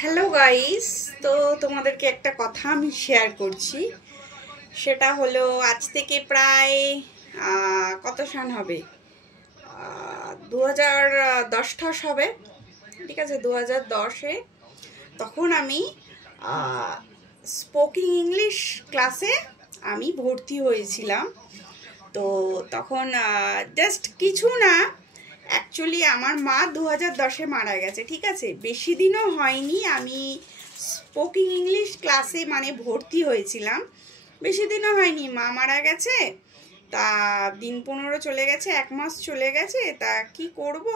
Hello guys, তো তোমাদেরকে একটা কথা আমি শেয়ার করছি। সেটা হলো আজ থেকে প্রায় কত সাল হবে, 2010 হবে, ঠিক আছে। 2010-এ তখন আমি স্পোকিং ইংলিশ ক্লাসে আমি ভর্তি হয়েছিলাম। তো তখন জাস্ট কিছু না, অ্যাকচুয়ালি আমার মা 2010-এ মারা গেছে, ঠিক আছে। বেশি দিনও হয়নি আমি স্পোকিং ইংলিশ ক্লাসে মানে ভর্তি হয়েছিলাম, বেশি দিনও হয়নি মা মারা গেছে। তা দিন 15 চলে গেছে, 1 মাস চলে গেছে। তা কি করব,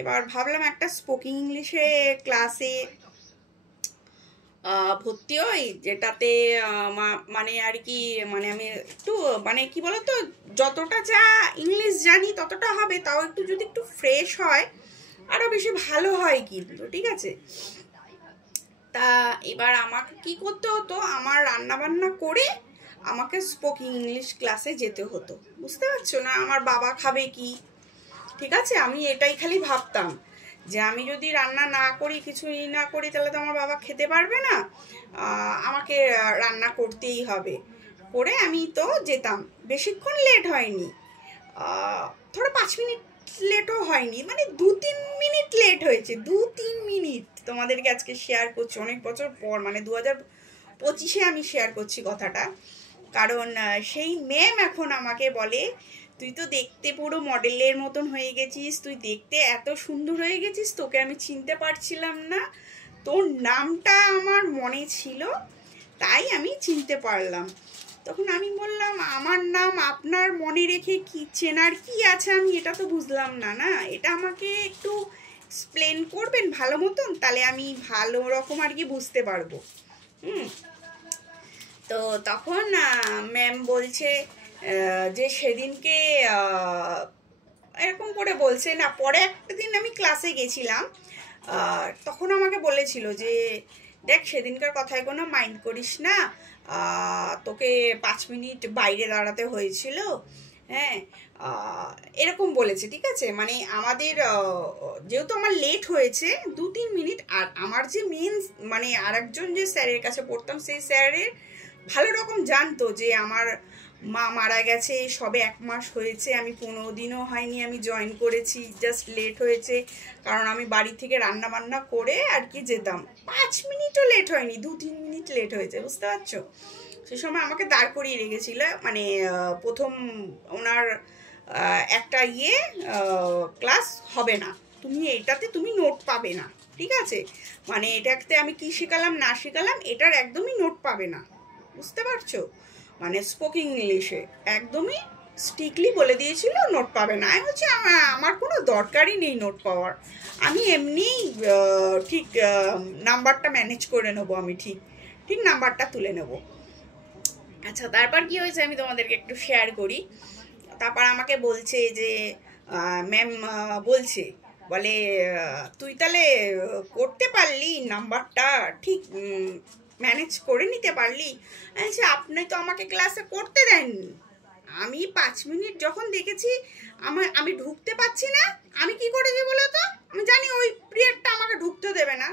এবার ভাবলাম একটা স্পোকিং ইংলিশে ক্লাসে ভর্তি হই, যেটাতে মানে আর কি, মানে আমি একটু মানে কি বলতো, যতটা যা ইংলিশ জানি ততটা হবে, তাও একটু যদি একটু ফ্রেশ হয় আরও বেশি ভালো হয় কিন্তু, ঠিক আছে। তা এবার আমাকে কি করতে হতো, আমার রান্না বান্না করে আমাকে স্পোকিং ইংলিশ ক্লাসে যেতে হতো, বুঝতে পারছো না, আমার বাবা খাবে কি, ঠিক আছে। আমি এটাই খালি ভাবতাম যে আমি যদি রান্না না করি, কিছুই না করি, তাহলে তো আমার বাবা খেতে পারবে না, আমাকে রান্না করতেই হবে। করে আমি তো যেতাম, বেশিক্ষণ লেট হয়নি, ধরো 5 মিনিট লেটও হয়নি, মানে 2-3 মিনিট লেট হয়েছে, 2-3 মিনিট। তোমাদেরকে আজকে শেয়ার করছি অনেক বছর পর, মানে 2025-এ আমি শেয়ার করছি কথাটা। কারণ সেই ম্যাম এখন আমাকে বলে, তুই তো দেখতে পুরো মডেলের মতন হয়ে গেছিস, তুই দেখতে এত সুন্দর হয়ে গেছিস, তোকে আমি চিনতে পারছিলাম না, তোর নামটা আমার মনে ছিল, তাই আমি চিনতে পারলাম। তখন আমি বললাম, আমার নাম আপনার মনে রেখে কি চেনার কি আছে, আমি এটা তো বুঝলাম না, না এটা আমাকে একটু এক্সপ্লেন করবেন ভালো মতন, তাহলে আমি ভালো রকম আর কি বুঝতে পারবো। তো তখন ম্যাম বলছে যে সেদিনকে এরকম করে বলছে না, পরে একটা দিন আমি ক্লাসে গেছিলাম, তখন আমাকে বলেছিল যে দেখ, সেদিনকার কথায় কোনো মাইন্ড করিস না, তোকে 5 মিনিট বাইরে দাঁড়াতে হয়েছিল, হ্যাঁ, এরকম বলেছে, ঠিক আছে। মানে আমাদের যেহেতু আমার লেট হয়েছে 2-3 মিনিট, আর আমার যে মেন মানে আরেকজন যে স্যারের কাছে পড়তাম, সেই স্যারের ভালো রকম জানতো যে আমার মা মারা গেছে, সবে 1 মাস হয়েছে, আমি 15 দিনও হয়নি আমি জয়েন করেছি, জাস্ট লেট হয়েছে কারণ আমি বাড়ি থেকে রান্না বান্না করে আর কি যেতাম। 5 মিনিটও লেট হয়নি, 2-3 মিনিট লেট হয়েছে, বুঝতে পারছো। সে সময় আমাকে দাঁড় করিয়ে রেখেছিল, মানে প্রথম ওনার একটা ক্লাস হবে না, তুমি এটাতে তুমি নোট পাবে না, ঠিক আছে। মানে এটাতে আমি কি শেখালাম না শেখালাম এটার একদমই নোট পাবে না, বুঝতে পারছো। মানে স্পোকিং ইংলিশে একদমই স্ট্রিক্টলি বলে দিয়েছিল নোট পাবে না। আমি বলছি আমার কোনো দরকারই নেই নোট পাওয়ার, আমি এমনিই ঠিক নাম্বারটা ম্যানেজ করে নেবো, আমি ঠিক ঠিক নাম্বারটা তুলে নেব। আচ্ছা, তারপর কি হয়েছে আমি তোমাদেরকে একটু শেয়ার করি। তারপর আমাকে বলছে যে ম্যাম বলছে, বলে তুই তাহলে করতে পারলি নাম্বারটা ঠিক ম্যানেজ করে নিতে পারলি। আচ্ছা, আপনি তো আমাকে ক্লাসে করতে দেননি, আমি 5 মিনিট যখন দেখেছি আমি ঢুকতে পারছি না, আমি কি করেছি বলো তো, আমি জানি ওই পিরিয়ডটা আমাকে ঢুকতে দেবে না।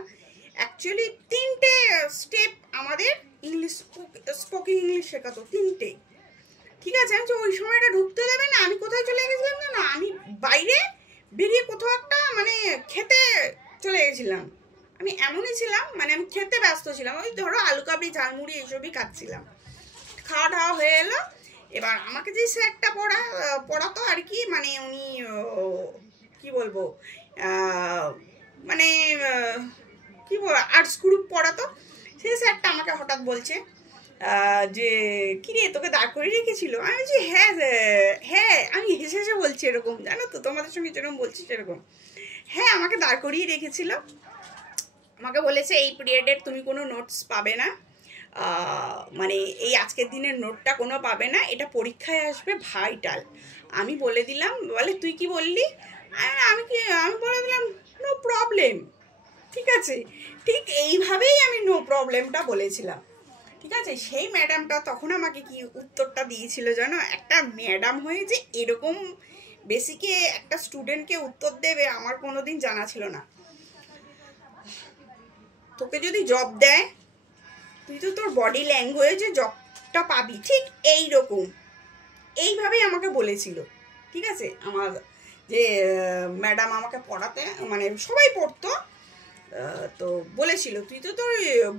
অ্যাকচুয়ালি 3টে স্টেপ আমাদের ইংলিশ স্পোকিং ইংলিশ শেখাতো, 3টে, ঠিক আছে। আমি ওই সময়টা ঢুকতে দেবে না, আমি কোথায় চলে গেছিলাম না, আমি বাইরে বেরিয়ে কোথাও একটা মানে খেতে চলে গেছিলাম। আমি এমনই ছিলাম, মানে আমি খেতে ব্যস্ত ছিলাম, ওই ধরো আলু কাবলি ঝালমুড়ি এইসবই খাচ্ছিলাম। খাওয়া দাওয়া হয়ে এলো, এবার আমাকে যে স্যারটা পড়াতো আর কি, মানে উনি কি বলবো, মানে কি বলবো, আর্টস গ্রুপ পড়াতো, সেই স্যারটা আমাকে হঠাৎ বলছে যে কিরে তোকে দাঁড় করিয়ে রেখেছিল। আমি বলছি হ্যাঁ হ্যাঁ, আমি হেসে হেসে বলছি এরকম, জানো তো তোমাদের সঙ্গে যেরকম বলছি সেরকম, হ্যাঁ আমাকে দাঁড় করিয়ে রেখেছিল। আমাকে বলেছে এই পিরিয়ডের তুমি কোনো নোটস পাবে না, মানে এই আজকের দিনের নোটটা কোনো পাবে না, এটা পরীক্ষায় আসবে ভাইটাল। আমি বলে দিলাম, বলে তুই কি বললি, আমি বলে দিলাম নো প্রবলেম, ঠিক আছে। ঠিক এইভাবেই আমি নো প্রবলেমটা বলেছিলাম, ঠিক আছে। সেই ম্যাডামটা তখন আমাকে কি উত্তরটা দিয়েছিল জানো, একটা ম্যাডাম হয়ে যে এরকম বেসিকে একটা স্টুডেন্টকে উত্তর দেবে আমার কোনোদিন জানা ছিল না। তোকে যদি জব দেয় তুই তো তোর বডি ল্যাঙ্গুয়েজে জবটা পাবি, ঠিক এইরকম এইভাবেই আমাকে বলেছিল। ঠিক আছে, আমার যে ম্যাডাম আমাকে পড়াতে মানে সবাই পড়তো, তো বলেছিল তুই তো তোর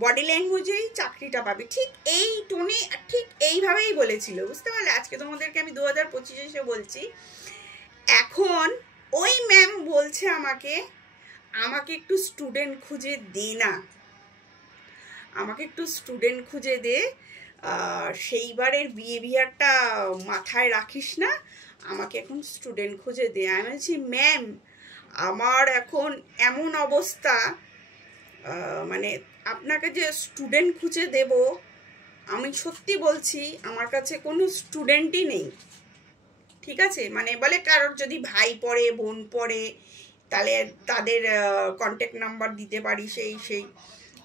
বডি ল্যাঙ্গুয়েজেই চাকরিটা পাবি, ঠিক এই টোনে ঠিক এইভাবেই বলেছিল, বুঝতে পারলে? আজকে তোমাদেরকে আমি 2025 এসে বলছি। এখন ওই ম্যাম বলছে আমাকে একটু স্টুডেন্ট খুঁজে দে না, আমাকে একটু স্টুডেন্ট খুঁজে দে, সেইবারের বিহেভিয়ারটা মাথায় রাখিস না, আমাকে এখন স্টুডেন্ট খুঁজে দে। আমি বলছি ম্যাম আমার এখন এমন অবস্থা, মানে আপনাকে যে স্টুডেন্ট খুঁজে দেব, আমি সত্যি বলছি আমার কাছে কোনো স্টুডেন্টই নেই। ঠিক আছে, মানে বলে কারোর যদি ভাই পড়ে বোন পড়ে তাহলে তাদের কন্ট্যাক্ট নাম্বার দিতে পারি, সেই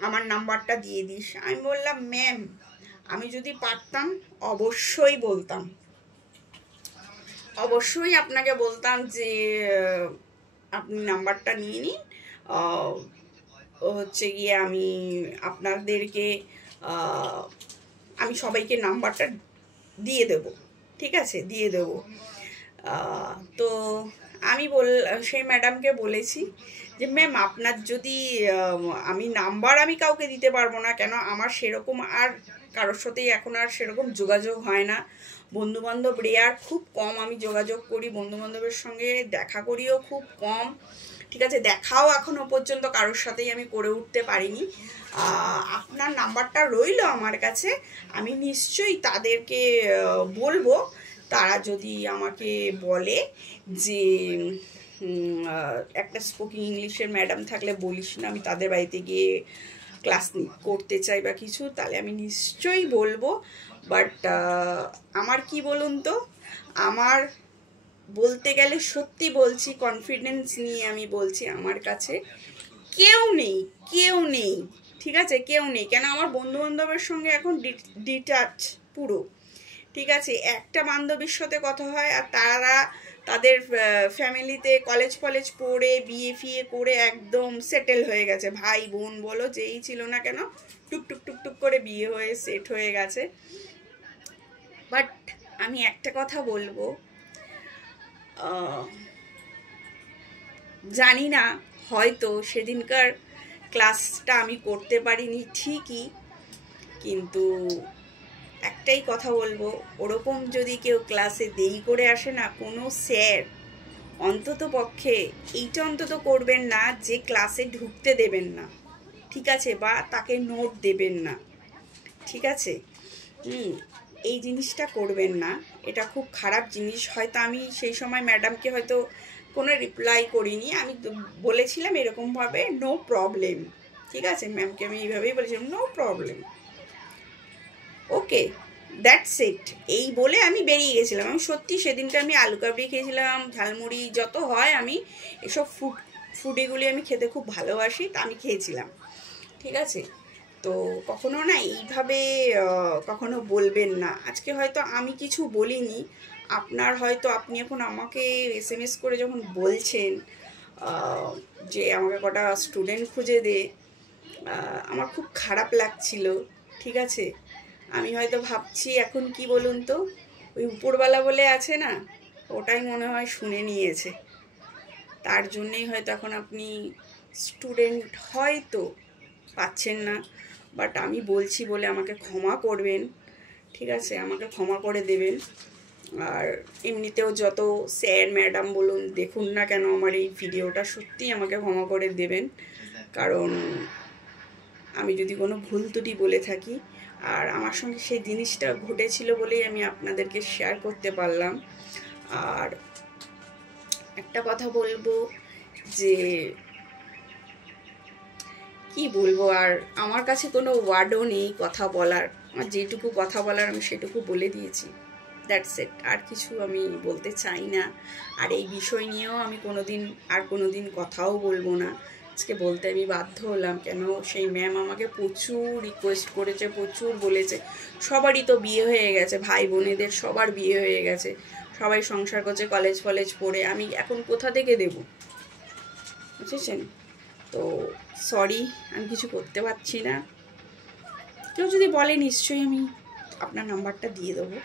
আমার নাম্বারটা দিয়ে দিস। আমি বললাম ম্যাম আমি যদি পারতাম অবশ্যই বলতাম, অবশ্যই আপনাকে বলতাম যে আপনি নাম্বারটা নিয়ে নিন, হচ্ছে গিয়ে আমি আপনাদেরকে আমি সবাইকে নাম্বারটা দিয়ে দেব, ঠিক আছে দিয়ে দেব। তো আমি সেই ম্যাডামকে বলেছি যে ম্যাম আপনার যদি আমি নাম্বার আমি কাউকে দিতে পারবো না, কেন আমার সেরকম আর কারোর সাথেই এখন আর সেরকম যোগাযোগ হয় না, বন্ধুবান্ধব রেয়ার, খুব কম আমি যোগাযোগ করি, বন্ধুবান্ধবের সঙ্গে দেখা করিও খুব কম। ঠিক আছে, দেখাও এখনো পর্যন্ত কারোর সাথেই আমি করে উঠতে পারিনি। আপনার নাম্বারটা রইল আমার কাছে, আমি নিশ্চয়ই তাদেরকে বলবো, তারা যদি আমাকে বলে যে একটা স্পোকিং ইংলিশের ম্যাডাম থাকলে বলিস না, আমি তাদের বাড়িতে গিয়ে ক্লাস করতে চাই বা কিছু, তাহলে আমি নিশ্চয়ই বলবো। বাট আমার কি বলুন তো, আমার বলতে গেলে সত্যি বলছি, কনফিডেন্স নিয়ে আমি বলছি, আমার কাছে কেউ নেই, কেউ নেই। ঠিক আছে, কেউ নেই, কেন আমার বন্ধু বান্ধবের সঙ্গে এখন ডিটাচ পুরো। ঠিক আছে, একটা বান্ধবীর সাথে কথা হয় আর তারা তাদের ফ্যামিলিতে কলেজ পড়ে বিয়ে ফিয়ে করে একদম সেটেল হয়ে গেছে, ভাই বোন বলো যেই ছিল না কেন টুকটুক টুকটুক করে বিয়ে হয়ে সেট হয়ে গেছে। বাট আমি একটা কথা বলবো, জানি না হয়তো সেদিনকার ক্লাসটা আমি করতে পারিনি ঠিকই, কিন্তু একটাই কথা বলবো, ওরকম যদি কেউ ক্লাসে দেরি করে আসে না, কোনো স্যার অন্তত পক্ষে এইটা অন্তত করবেন না যে ক্লাসে ঢুকতে দেবেন না, ঠিক আছে, বা তাকে নোট দেবেন না, ঠিক আছে, এই জিনিসটা করবেন না, এটা খুব খারাপ জিনিস। হয়তো আমি সেই সময় ম্যাডামকে হয়তো কোনো রিপ্লাই করিনি, আমি বলেছিলাম এরকমভাবে নো প্রবলেম, ঠিক আছে, ম্যামকে আমি এইভাবেই বলেছিলাম no problem, okay that's it, এই বলে আমি বেরিয়ে গেছিলাম। আমি সত্যি সেদিনটা আমি আলু কাবড়ি খেয়েছিলাম, ঝালমুড়ি যত হয়, আমি এসব ফুডেগুলি আমি খেতে খুব ভালোবাসি, তা আমি খেয়েছিলাম, ঠিক আছে। তো কখনো না এইভাবে কখনো বলবেন না। আজকে হয়তো আমি কিছু বলিনি, আপনার হয়তো আপনি এখন আমাকে SMS করে যখন বলছেন যে আমাকে কটা স্টুডেন্ট খুঁজে দে, আমার খুব খারাপ লাগছিল, ঠিক আছে। আমি হয়তো ভাবছি এখন কি বলুন তো, ওই উপরওয়ালা বলে আছে না, ওটাই মনে হয় শুনে নিয়েছে, তার জন্যেই হয়তো এখন আপনি স্টুডেন্ট হয়তো পাচ্ছেন না। বাট আমি বলছি বলে আমাকে ক্ষমা করবেন, ঠিক আছে, আমাকে ক্ষমা করে দেবেন। আর এমনিতেও যত স্যার ম্যাডাম বলুন দেখুন না কেন আমার এই ভিডিওটা, সত্যিই আমাকে ক্ষমা করে দেবেন, কারণ আমি যদি কোনো ভুল ত্রুটি বলে থাকি, আর আমার সঙ্গে সেই জিনিসটা ঘটেছিল বলেই আমি আপনাদেরকে শেয়ার করতে পারলাম। আর একটা কথা বলবো যে কি বলবো, আর আমার কাছে কোনো ওয়ার্ডও নেই কথা বলার, আমার যেটুকু কথা বলার আমি সেটুকু বলে দিয়েছি, দ্যাটস ইট, আর কিছু আমি বলতে চাই না। আর এই বিষয় নিয়েও আমি কোনোদিন কথাও বলবো না, আজকে বলতে আমি বাধ্য হলাম, কেন সেই ম্যাম আমাকে প্রচুর রিকোয়েস্ট করেছে, প্রচুর বলেছে, সবারই তো বিয়ে হয়ে গেছে, ভাই বোনেদের সবার বিয়ে হয়ে গেছে, সবাই সংসার করছে কলেজ পড়ে, আমি এখন কোথা থেকে দেব, বুঝেছেন। তো সরি, আমি কিছু করতে পারছি না। কেউ যদি বলে নিশ্চয়ই আমি আপনার নাম্বারটা দিয়ে দেবো।